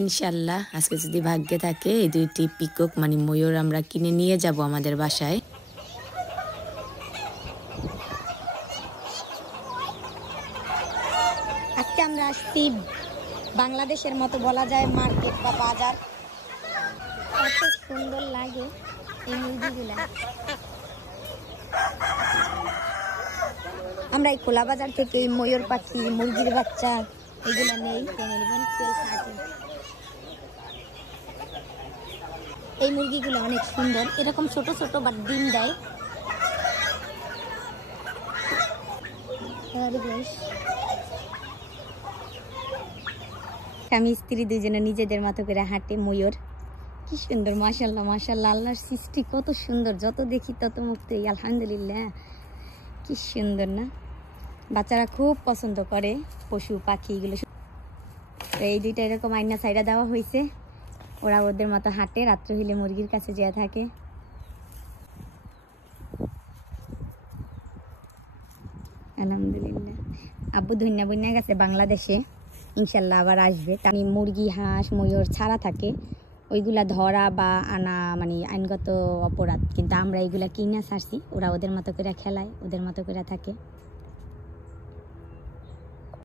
ইনশাল্লাহ আজকে যদি ভাগ্যে থাকে এই দুইটি পিকক মানে ময়ূর আমরা কিনে নিয়ে যাব আমাদের বাসায়। আজকে আমরা আসছি বাংলাদেশের মতো বলা যায় মার্কেট বা বাজার। কত সুন্দর লাগে এই মুরগিগুলা। আমরা এই খোলা বাজার থেকে এই ময়ূর পাখি, মুরগির বাচ্চা এগুলা নেই। এই মুরগিগুলো অনেক সুন্দর, এরকম ছোট ছোট বা ডিম দেয়। স্বামী স্ত্রী দুজনে নিজেদের মতো করে হাঁটে। ময়ূর কি সুন্দর, মাশাল্লাহ মাশাল্লাহ, আল্লাহর সৃষ্টি কত সুন্দর, যত দেখি তত মুক্ত। আলহামদুলিল্লাহ, কি সুন্দর না? বাচ্চারা খুব পছন্দ করে পশু পাখি এগুলো। এই দুইটা এরকম আয়না সাইডা দেওয়া হয়েছে, ওরা ওদের মতো হাঁটে, রাত্র হইলে মুরগির কাছে যেয়ে থাকে। আলহামদুলিল্লাহ, আব্বু ধন্যা বন্যা গেছে বাংলাদেশে, ইনশাল্লাহ আবার আসবে। আমি মুরগি হাঁস ময়ূর ছাড়া থাকে ওইগুলা ধরা বা আনা মানে আইনগত অপরাধ, কিন্তু আমরা এইগুলা কিনা ছাড়ছি, ওরা ওদের মতো করে খেলায়, ওদের মতো করে থাকে।